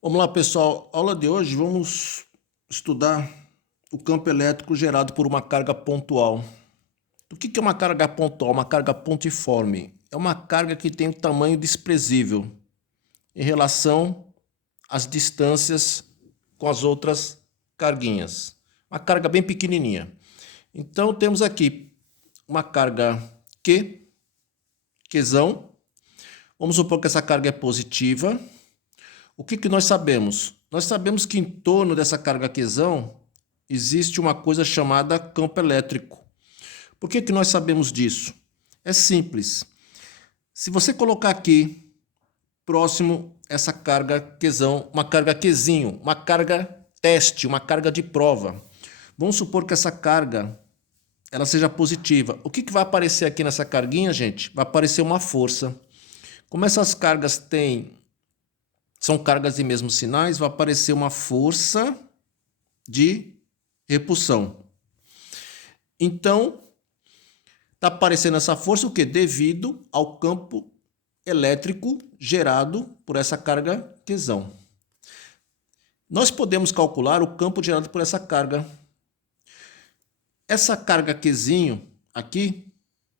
Vamos lá, pessoal. Aula de hoje, vamos estudar o campo elétrico gerado por uma carga pontual. O que é uma carga pontual? Uma carga pontiforme. É uma carga que tem um tamanho desprezível em relação às distâncias com as outras carguinhas. Uma carga bem pequenininha. Então, temos aqui uma carga Q, Qzão. Vamos supor que essa carga é positiva. O que nós sabemos? Nós sabemos que em torno dessa carga Qzão existe uma coisa chamada campo elétrico. Por que nós sabemos disso? É simples. Se você colocar aqui, próximo essa carga Qzão, uma carga Qzinho, uma carga teste, uma carga de prova. Vamos supor que essa carga ela seja positiva. O que vai aparecer aqui nessa carguinha, gente? Vai aparecer uma força. Como essas cargas são cargas de mesmos sinais, vai aparecer uma força de repulsão. Então, está aparecendo essa força o quê? Devido ao campo elétrico gerado por essa carga Qzão. Nós podemos calcular o campo gerado por essa carga. Essa carga Qzinho aqui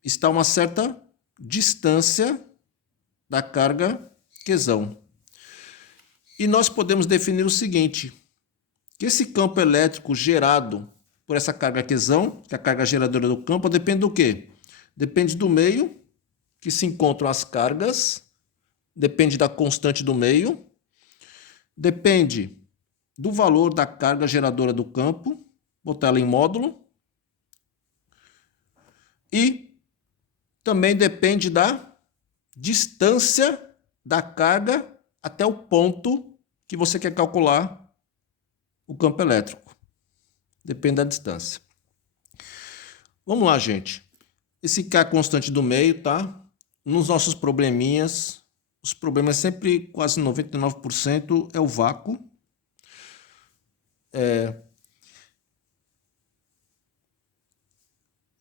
está a uma certa distância da carga Qzão. E nós podemos definir o seguinte, que esse campo elétrico gerado por essa carga Qzão, que é a carga geradora do campo, depende do quê? Depende do meio que se encontram as cargas, depende da constante do meio, depende do valor da carga geradora do campo, botar ela em módulo, e também depende da distância da carga até o ponto que você quer calcular o campo elétrico. Depende da distância. Vamos lá, gente. Esse K é a constante do meio, tá? Nos nossos probleminhas, os problemas sempre, quase 99%, é o vácuo.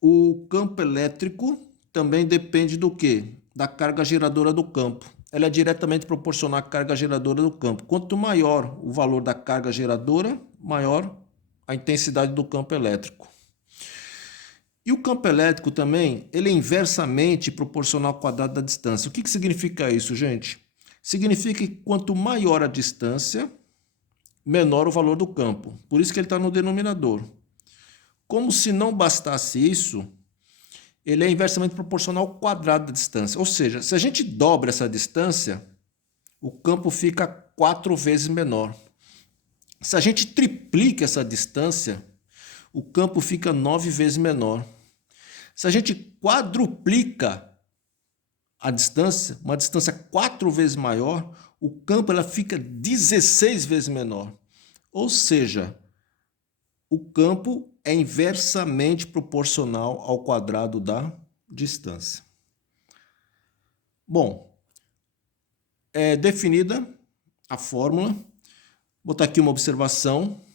O campo elétrico também depende do quê? Da carga geradora do campo. Ela é diretamente proporcional à carga geradora do campo. Quanto maior o valor da carga geradora, maior a intensidade do campo elétrico. E o campo elétrico também, ele é inversamente proporcional ao quadrado da distância. O que significa isso, gente? Significa que quanto maior a distância, menor o valor do campo. Por isso que ele está no denominador. Como se não bastasse isso, ele é inversamente proporcional ao quadrado da distância. Ou seja, se a gente dobra essa distância, o campo fica 4 vezes menor. Se a gente triplica essa distância, o campo fica 9 vezes menor. Se a gente quadruplica a distância, uma distância 4 vezes maior, o campo ela fica 16 vezes menor. Ou seja, o campo é inversamente proporcional ao quadrado da distância. Bom, é definida a fórmula. Vou botar aqui uma observação.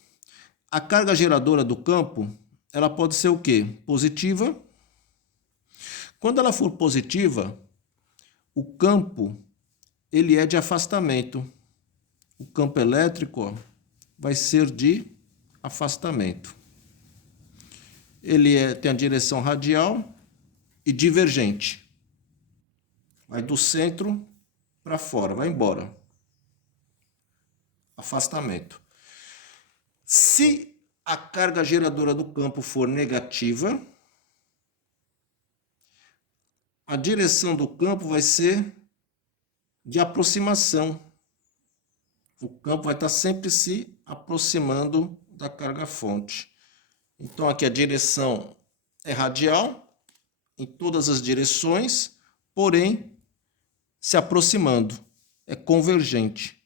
A carga geradora do campo, ela pode ser o quê? Positiva. Quando ela for positiva, o campo ele é de afastamento. O campo elétrico vai ser de afastamento. Ele tem a direção radial e divergente. Vai do centro para fora, vai embora. Afastamento. Se a carga geradora do campo for negativa, a direção do campo vai ser de aproximação. O campo vai estar sempre se aproximando da carga fonte. Então aqui a direção é radial, em todas as direções, porém se aproximando, é convergente.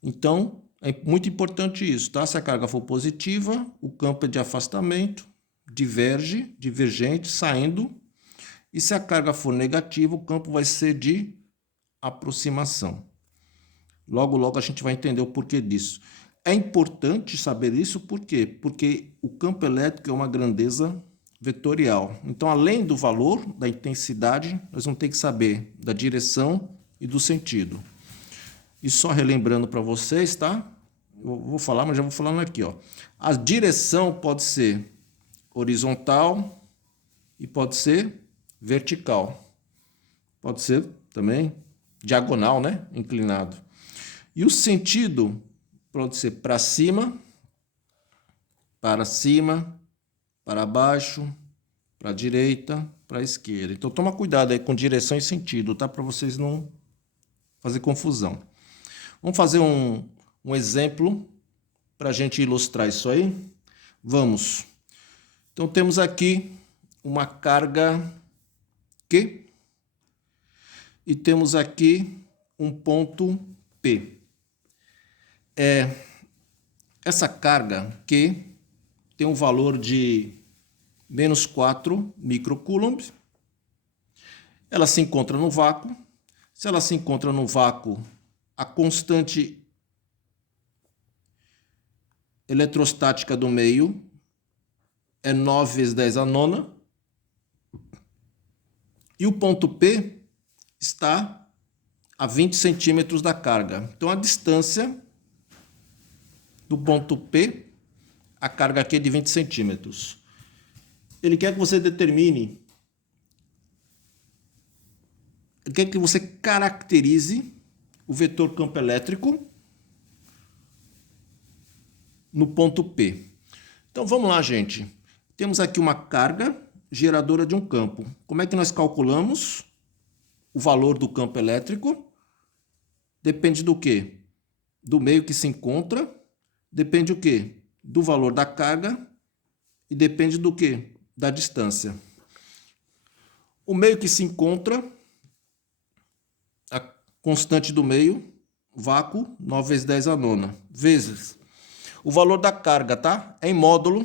Então é muito importante isso, tá? Se a carga for positiva, o campo é de afastamento, divergente, saindo. E se a carga for negativa, o campo vai ser de aproximação. Logo, logo a gente vai entender o porquê disso. É importante saber isso por quê? Porque o campo elétrico é uma grandeza vetorial. Então, além do valor, da intensidade, nós vamos ter que saber da direção e do sentido. E só relembrando para vocês, tá? Eu vou falar, mas já vou falando aqui, ó. A direção pode ser horizontal e pode ser vertical. Pode ser também diagonal, né? Inclinado. E o sentido pode ser para cima, para baixo, para a direita, para a esquerda. Então toma cuidado aí com direção e sentido, tá? Para vocês não fazer confusão. Vamos fazer um exemplo para a gente ilustrar isso aí. Vamos. Então temos aqui uma carga Q e temos aqui um ponto P. Essa carga Q tem um valor de menos 4 microcoulombs. Ela se encontra no vácuo. Se ela se encontra no vácuo, a constante eletrostática do meio é 9 vezes 10 a nona. E o ponto P está a 20 centímetros da carga. Então a distância do ponto P, a carga aqui é de 20 centímetros. Ele quer que você determine, ele quer que você caracterize o vetor campo elétrico no ponto P. Então vamos lá, gente. Temos aqui uma carga geradora de um campo. Como é que nós calculamos o valor do campo elétrico? Depende do quê? Do meio que se encontra. Depende o quê? Do valor da carga. E depende do quê? Da distância. O meio que se encontra, a constante do meio, vácuo, 9 vezes 10 a nona, vezes o valor da carga, tá? É em módulo.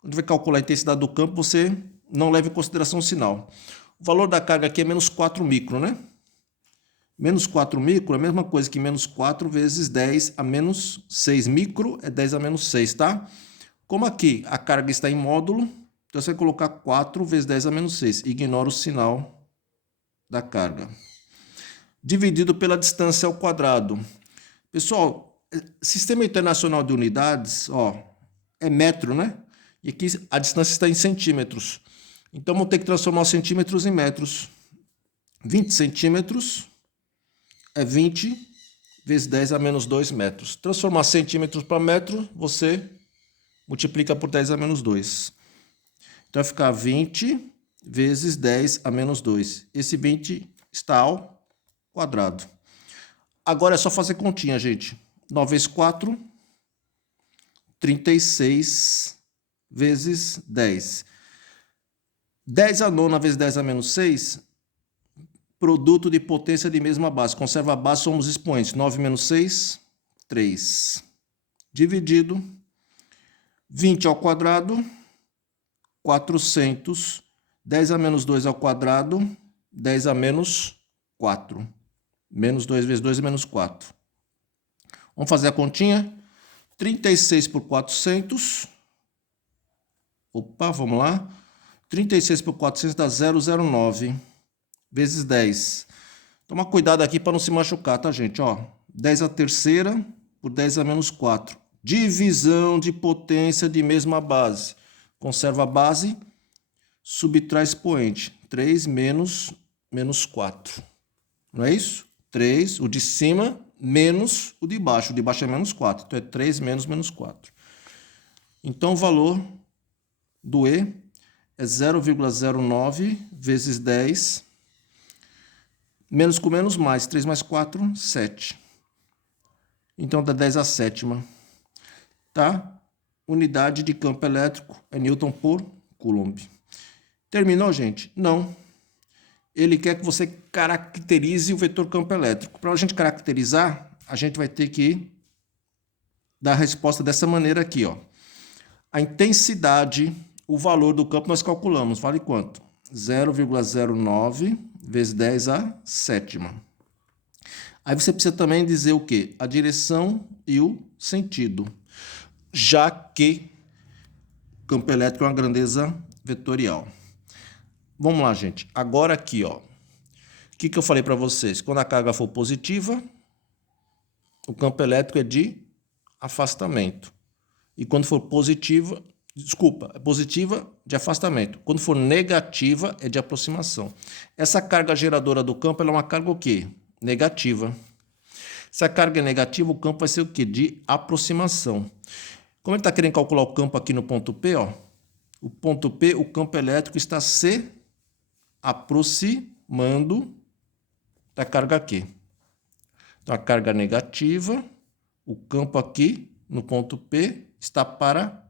Quando vai calcular a intensidade do campo, você não leva em consideração o sinal. O valor da carga aqui é menos 4 micro, né? Menos 4 micro é a mesma coisa que menos 4 vezes 10 a menos 6. Micro é 10 a menos 6, tá? Como aqui a carga está em módulo, então você vai colocar 4 vezes 10 a menos 6. Ignora o sinal da carga. Dividido pela distância ao quadrado. Pessoal, Sistema Internacional de Unidades, ó, é metro, né? E aqui a distância está em centímetros. Então, vamos ter que transformar os centímetros em metros. 20 centímetros é 20 vezes 10 a menos 2 metros. Transformar centímetros para metro, você multiplica por 10 a menos 2. Então, vai ficar 20 vezes 10 a menos 2. Esse 20 está ao quadrado. Agora é só fazer continha, gente. 9 vezes 4, 36 vezes 10. 10 a nona vezes 10 a menos 6, produto de potência de mesma base. Conserva a base, somos expoentes. 9 menos 6, 3. Dividido, 20 ao quadrado, 400. 10 a menos 2 ao quadrado, 10 a menos 4. Menos 2 vezes 2 é menos 4. Vamos fazer a continha. 36 por 400. Opa, vamos lá. 36 por 400 dá 009 vezes 10. Toma cuidado aqui para não se machucar, tá, gente? Ó, 10 a terceira por 10 a menos 4. Divisão de potência de mesma base. Conserva a base, subtrai expoente. 3 menos 4. Não é isso? 3, o de cima, menos o de baixo. O de baixo é menos 4. Então, é 3 menos 4. Então, o valor do E é 0,09 vezes 10. Menos com menos mais. 3 mais 4, 7. Então, dá 10 a sétima. Tá? Unidade de campo elétrico é Newton por Coulomb. Terminou, gente? Não. Ele quer que você caracterize o vetor campo elétrico. Para a gente caracterizar, a gente vai ter que dar a resposta dessa maneira aqui, ó. A intensidade, o valor do campo nós calculamos. Vale quanto? 0,09 vezes 10 a sétima. Aí você precisa também dizer o quê? A direção e o sentido. Já que o campo elétrico é uma grandeza vetorial. Vamos lá, gente. Agora aqui, ó. O que eu falei para vocês? Quando a carga for positiva, o campo elétrico é de afastamento. E quando for positiva, é positiva de afastamento. Quando for negativa, é de aproximação. Essa carga geradora do campo ela é uma carga o quê? Negativa. Se a carga é negativa, o campo vai ser o quê? De aproximação. Como ele está querendo calcular o campo aqui no ponto P, ó, o ponto P, o campo elétrico está se aproximando da carga aqui. Então, a carga negativa, o campo aqui no ponto P está para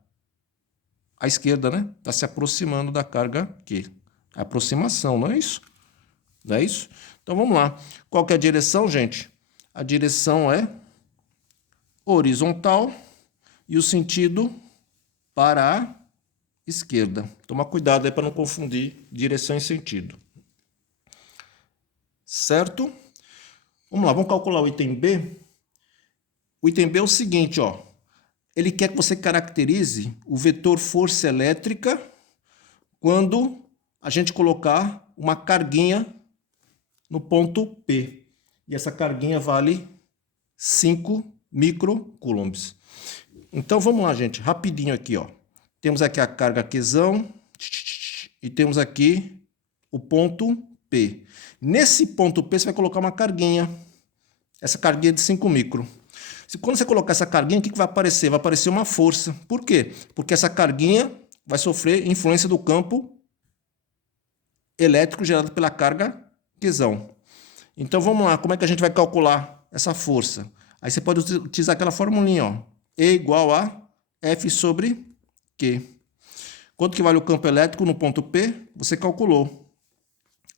a esquerda, né? Está se aproximando da carga aqui. Aproximação, não é isso? Não é isso? Então, vamos lá. Qual que é a direção, gente? A direção é horizontal e o sentido para a esquerda. Toma cuidado aí para não confundir direção e sentido. Certo? Vamos lá, vamos calcular o item B. O item B é o seguinte, ó. Ele quer que você caracterize o vetor força elétrica quando a gente colocar uma carguinha no ponto P. E essa carguinha vale 5 microcoulombs. Então vamos lá, gente, rapidinho aqui, ó. Temos aqui a carga Qzão e temos aqui o ponto P. Nesse ponto P você vai colocar uma carguinha. Essa carguinha de 5 micro. Quando você colocar essa carguinha, o que vai aparecer? Vai aparecer uma força. Por quê? Porque essa carguinha vai sofrer influência do campo elétrico gerado pela carga Qzão. Então vamos lá, como é que a gente vai calcular essa força? Aí você pode utilizar aquela formulinha, ó. E igual a F sobre Q. Quanto que vale o campo elétrico no ponto P? Você calculou.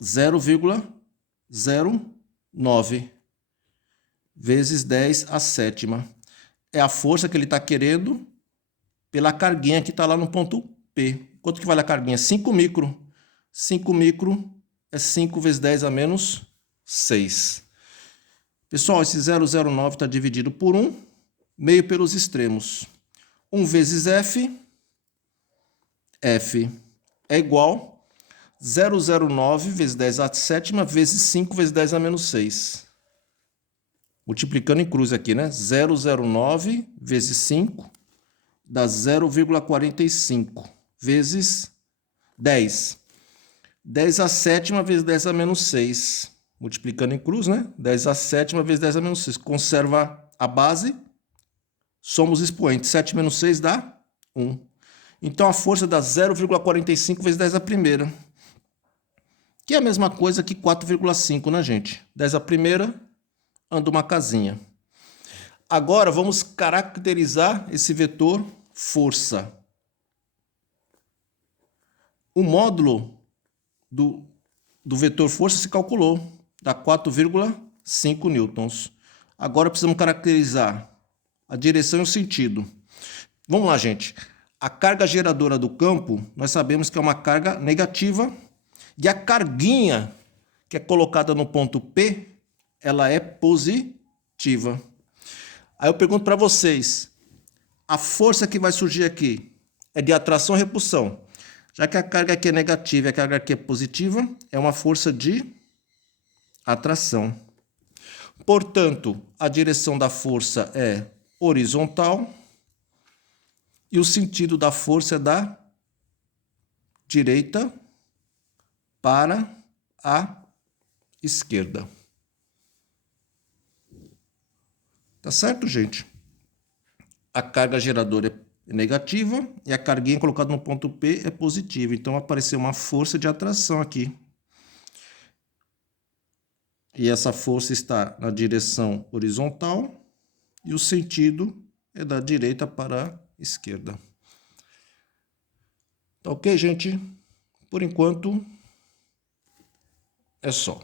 0,09 vezes 10 a sétima. É a força que ele está querendo pela carguinha que está lá no ponto P. Quanto que vale a carguinha? 5 micro. 5 micro é 5 vezes 10 a menos 6. Pessoal, esse 0,09 está dividido por 1, meio pelos extremos. 1 vezes F é igual a 0,09 vezes 10 a sétima vezes 5 vezes 10 a menos 6. Multiplicando em cruz aqui, né? 0,09 vezes 5 dá 0,45 vezes 10. 10 a sétima vezes 10 a menos 6. Multiplicando em cruz, né? 10 a sétima vezes 10 a menos 6. Conserva a base. Somos expoentes. 7 menos 6 dá 1. Então, a força dá 0,45 vezes 10 a primeira. Que é a mesma coisa que 4,5, né, gente? 10 a primeira, anda uma casinha. Agora, vamos caracterizar esse vetor força. O módulo do vetor força se calculou. Dá 4,5 newtons. Agora, precisamos caracterizar a direção e o sentido. Vamos lá, gente. A carga geradora do campo, nós sabemos que é uma carga negativa. E a carguinha que é colocada no ponto P, ela é positiva. Aí eu pergunto para vocês, a força que vai surgir aqui é de atração ou repulsão? Já que a carga aqui é negativa e a carga aqui é positiva, é uma força de atração. Portanto, a direção da força é horizontal e o sentido da força é da direita para a esquerda. Tá certo, gente? A carga geradora é negativa e a carguinha colocada no ponto P é positiva. Então, apareceu uma força de atração aqui. E essa força está na direção horizontal e o sentido é da direita para a esquerda. Tá ok, gente? Por enquanto, é só.